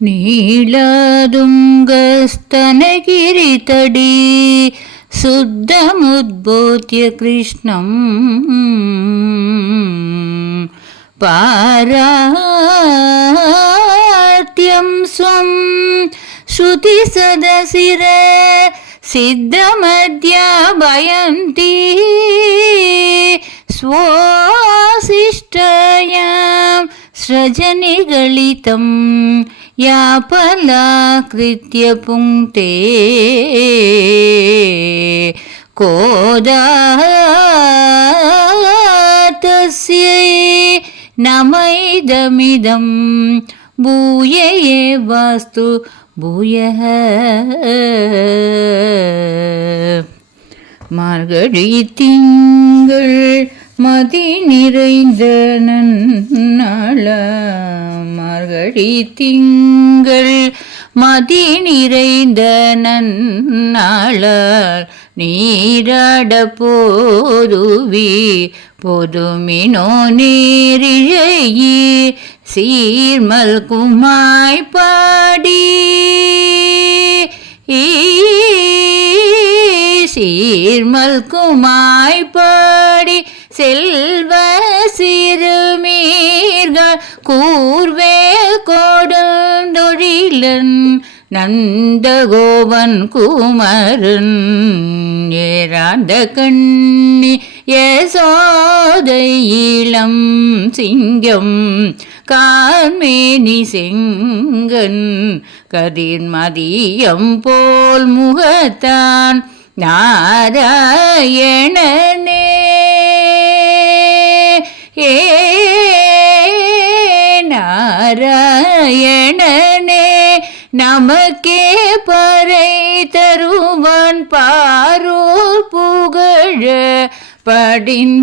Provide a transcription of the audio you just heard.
नीलादुङ्गस्तनगिरितडी शुद्धमुद्बोध्य कृष्णं पारात्यं स्वं श्रुतिसदशिरे सिद्धमध्याभयन्ती स्वशिष्टयां सृजनिगलितं यापलाकृत्य पुङ्क्ते कोदातस्यै नमैदमिदं भूय एवास्तु भूयः மார்கழி திங்கள் மதி நிறைந்த நன்னாள மார்கழி திங்கள் மதி நிறைந்த நன்னாள நீராட போதுவி பொதுமினோ நேரிழையி சீர்மல் குமாய் பாடி சீர்மல் குமாய் பாடி செல்வ சிறுமீர்கள் கூர்வேல் கோடந்தொழிலன் நந்தகோபன் குமரன் ஏராந்த கண்ணி யசோதை இளம் சிங்கம் கார்மேனி செங்கன் கதிர் மதியம் போல் முகத்தான் நாராயணனே நாராயணனே நமக்கே பறை தருவான் பாரூர் புகழ படிந்தேலோரெம்பவர்.